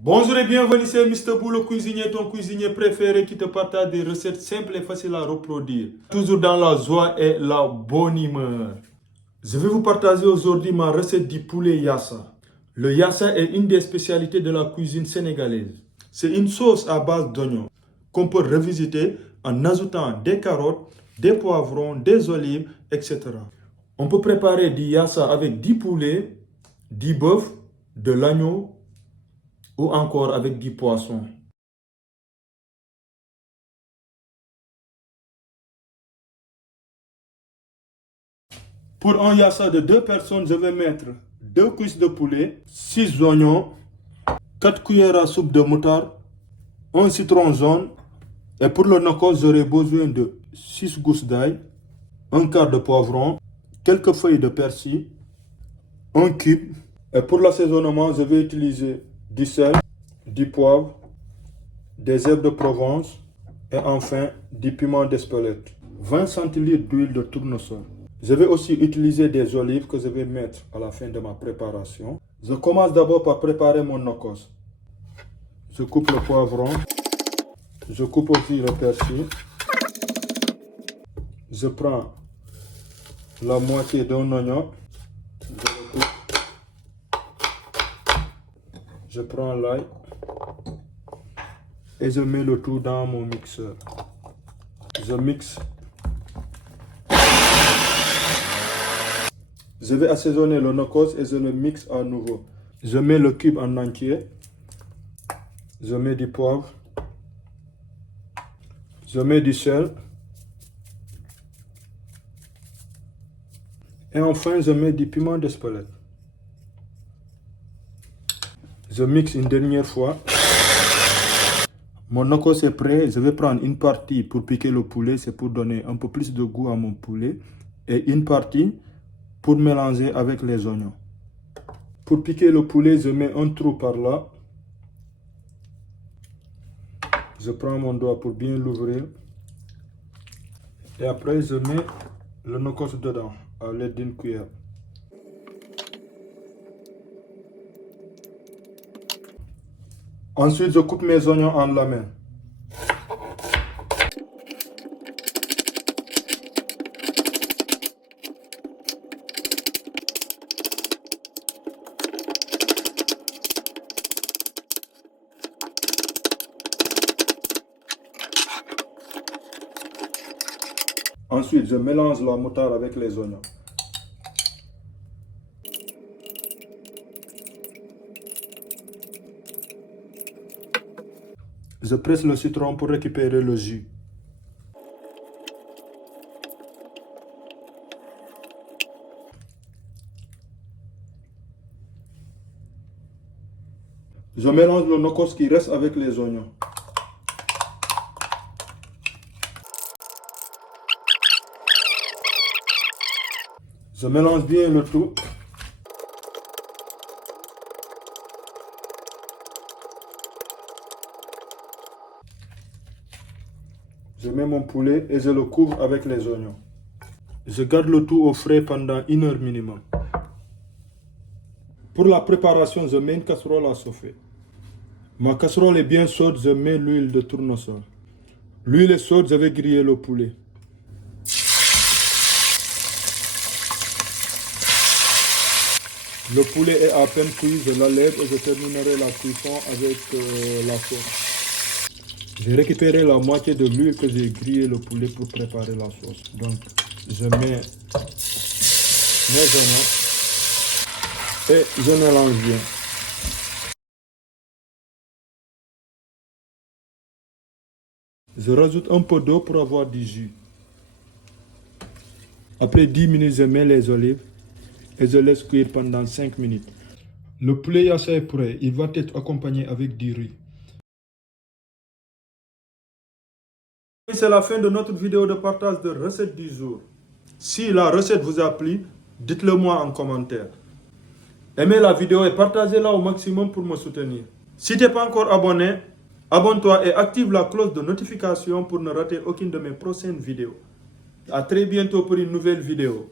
Bonjour et bienvenue, c'est Mr. Bou, le cuisinier, ton cuisinier préféré qui te partage des recettes simples et faciles à reproduire. Toujours dans la joie et la bonne humeur. Je vais vous partager aujourd'hui ma recette du poulet yassa. Le yassa est une des spécialités de la cuisine sénégalaise. C'est une sauce à base d'oignons qu'on peut revisiter en ajoutant des carottes, des poivrons, des olives, etc. On peut préparer du yassa avec du poulet, du bœuf, de l'agneau, ou encore avec du poisson. Pour un yassa de 2 personnes, je vais mettre 2 cuisses de poulet, 6 oignons, 4 cuillères à soupe de moutarde, un citron jaune. Et pour le nokos, j'aurai besoin de 6 gousses d'ail, un quart de poivron, quelques feuilles de persil, un cube. Et pour l'assaisonnement, je vais utiliser du sel, du poivre, des herbes de Provence et enfin du piment d'Espelette. 20 centilitres d'huile de tournesol. Je vais aussi utiliser des olives que je vais mettre à la fin de ma préparation. Je commence d'abord par préparer mon nokos. Je coupe le poivron. Je coupe aussi le persil. Je prends la moitié d'un oignon. Je le coupe. Je prends l'ail. Et je mets le tout dans mon mixeur. Je mixe. Je vais assaisonner le nokos et je le mixe à nouveau. Je mets le cube en entier. Je mets du poivre. Je mets du sel. Et enfin, je mets du piment d'Espelette. Je mixe une dernière fois. Mon nokos est prêt. Je vais prendre une partie pour piquer le poulet. C'est pour donner un peu plus de goût à mon poulet. Et une partie pour mélanger avec les oignons. Pour piquer le poulet, je mets un trou par là. Je prends mon doigt pour bien l'ouvrir. Et après, je mets le nokos dedans à l'aide d'une cuillère. Ensuite, je coupe mes oignons en lamelles. Ensuite, je mélange la moutarde avec les oignons. Je presse le citron pour récupérer le jus. Je mélange le nokos qui reste avec les oignons. Je mélange bien le tout. Je mets mon poulet et je le couvre avec les oignons. Je garde le tout au frais pendant 1 heure minimum. Pour la préparation, je mets une casserole à chauffer. Ma casserole est bien chaude, je mets l'huile de tournesol. L'huile est chaude, je vais griller le poulet. Le poulet est à peine cuit, je l'enlève et je terminerai la cuisson avec la sauce. J'ai récupéré la moitié de l'huile que j'ai grillé le poulet pour préparer la sauce. Donc, je mets mes oignons et je mélange bien. Je rajoute un peu d'eau pour avoir du jus. Après 10 minutes, je mets les olives et je laisse cuire pendant 5 minutes. Le poulet yassa est prêt. Il va être accompagné avec du riz. C'est la fin de notre vidéo de partage de recettes du jour. Si la recette vous a plu, dites-le moi en commentaire. Aimez la vidéo et partagez-la au maximum pour me soutenir. Si tu n'es pas encore abonné, abonne-toi et active la cloche de notification pour ne rater aucune de mes prochaines vidéos. À très bientôt pour une nouvelle vidéo.